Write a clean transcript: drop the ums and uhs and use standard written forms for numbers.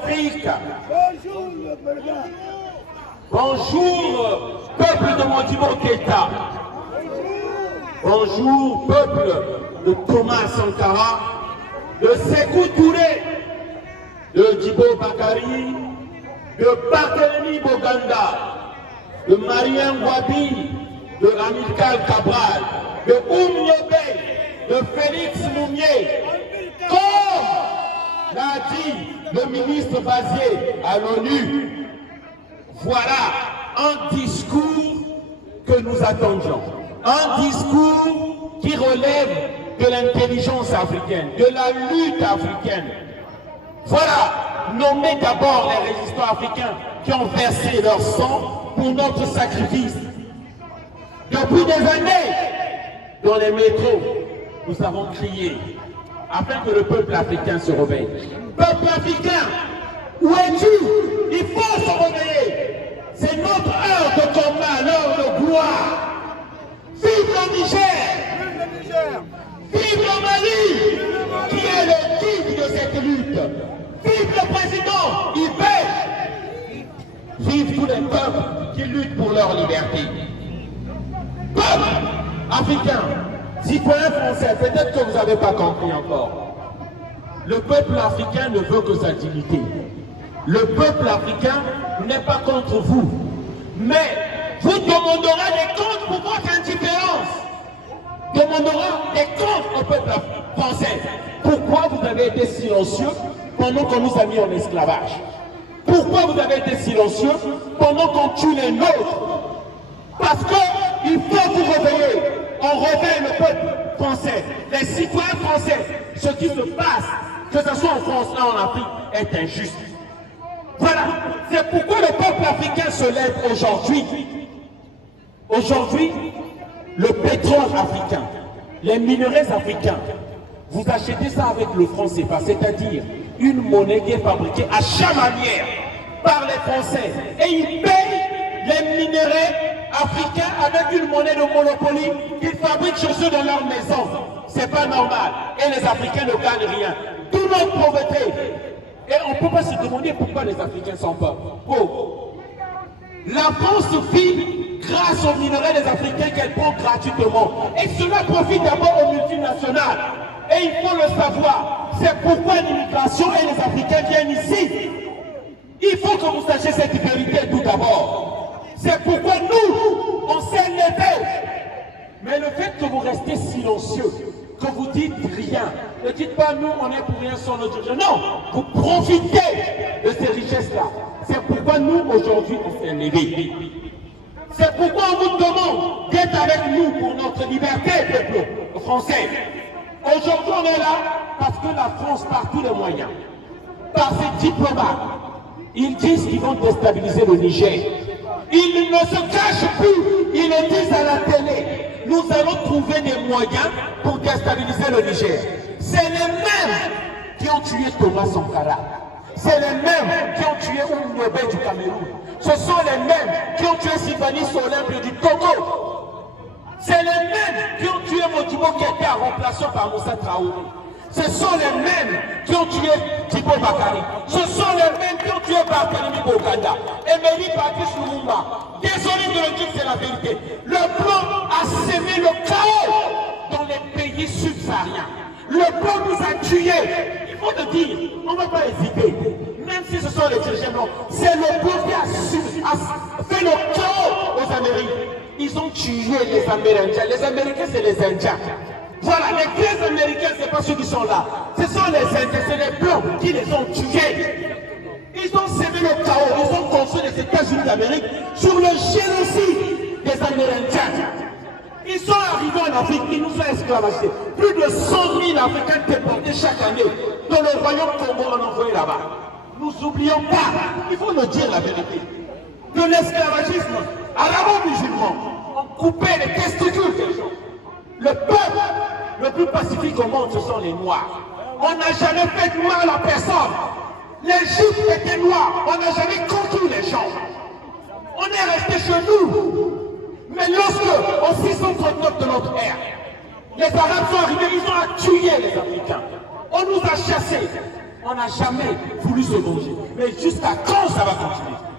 d'Afrique. Bonjour, peuple de Modibo Keïta. Bonjour, peuple de Thomas Sankara, de Sékou Touré, de Djibo Bakary, de Barthélémy Boganda, de Marien Wabi, de Amilcar Cabral, de Oumniobé, de Félix Moumié, comme l'a dit le ministre Bazier à l'ONU. Voilà un discours que nous attendions. Un discours qui relève de l'intelligence africaine, de la lutte africaine. Voilà, nommez d'abord les résistants africains qui ont versé leur sang pour notre sacrifice. Depuis des années, dans les métros, nous avons crié afin que le peuple africain se réveille. Peuple africain, où es-tu? Il faut se réveiller. C'est notre heure de combat, l'heure de gloire. Vive le Niger! Vive le Mali, qui est le guide de cette lutte! Vive le président Ibé! Vive tous les peuples qui luttent pour leur liberté! Peuple africain, citoyens français, peut-être que vous n'avez pas compris encore. Le peuple africain ne veut que sa dignité. Le peuple africain n'est pas contre vous, mais vous demandera des comptes pour votre indifférence. Demandera des comptes au peuple français. Pourquoi vous avez été silencieux pendant qu'on nous a mis en esclavage? Pourquoi vous avez été silencieux pendant qu'on tue les nôtres? Parce qu'il faut vous réveiller. On réveille le peuple français, les citoyens français. Ce qui se passe, que ce soit en France ou en Afrique, est injuste. Voilà, c'est pourquoi le peuple africain se lève aujourd'hui. Aujourd'hui, le pétrole africain, les minerais africains, vous achetez ça avec le franc CFA, c'est-à-dire une monnaie qui est fabriquée à chamanière par les Français. Et ils payent les minerais africains avec une monnaie de monopoly qu'ils fabriquent chez eux dans leur maison. C'est pas normal. Et les Africains ne gagnent rien. Tout notre pauvreté. Et on ne peut pas se demander pourquoi les Africains sont pauvres. La France vit grâce aux minerais des Africains qu'elle prend gratuitement. Et cela profite d'abord aux multinationales. Et il faut le savoir. C'est pourquoi l'immigration et les Africains viennent ici. Il faut que vous sachiez cette vérité tout d'abord. C'est pourquoi nous, on s'est levés. Mais le fait que vous restez silencieux, que vous dites rien, ne dites pas nous on est pour rien sans notre richesse. Non, vous profitez de ces richesses-là. C'est pourquoi nous aujourd'hui on s'est levés. C'est pourquoi on vous demande d'être avec nous pour notre liberté, peuple français. Aujourd'hui on est là parce que la France, par tous les moyens, par ses diplomates, ils disent qu'ils vont déstabiliser le Niger. Ils ne se cachent plus, ils le disent à la télé. Nous allons trouver des moyens pour déstabiliser le Niger. C'est les mêmes qui ont tué Thomas Sankara. C'est les mêmes qui ont tué Oumniobé du Cameroun. Ce sont les mêmes qui ont tué Sylvanie Solembe du Togo. C'est les mêmes qui ont tué Modibo Keïta remplaçant par Moussa Traoré. Ce sont les mêmes qui ont tué Djibo Bakary. Ce sont les mêmes qui ont tué Barthélémy Boganda. Emery Patrice Lumumba. Désolé de le dire, c'est la vérité. Le plan a sémé le chaos dans les pays subsahariens. Le plan nous a tués. Il faut le dire, on ne va pas hésiter. Même si ce sont les dirigeants blancs, c'est le plan qui a fait le chaos aux Amériques. Ils ont tué les Amérindiens. Les Américains, c'est les Indiens. Voilà, les vrais Américains, ce n'est pas ceux qui sont là. Ce sont les Indiens, c'est les Blancs qui les ont tués. Ils ont sémé le chaos, ils ont construit les États-Unis d'Amérique sur le génocide des Amérindiens. Ils sont arrivés en Afrique, ils nous ont esclavagisés. Plus de 100 000 Africains déportés chaque année dans le royaume Congo, on envoyé là-bas. Nous n'oublions pas, il faut nous dire la vérité, que l'esclavagisme arabo-musulman a coupé les testicules des gens. Le peuple le plus pacifique au monde, ce sont les Noirs. On n'a jamais fait de mal à personne. Les Juifs étaient noirs, on n'a jamais conquis les gens. On est resté chez nous. Mais lorsque, en 639 de notre ère, les Arabes sont arrivés, ils ont tué les Africains. On nous a chassés. On n'a jamais voulu se venger. Mais jusqu'à quand ça va continuer?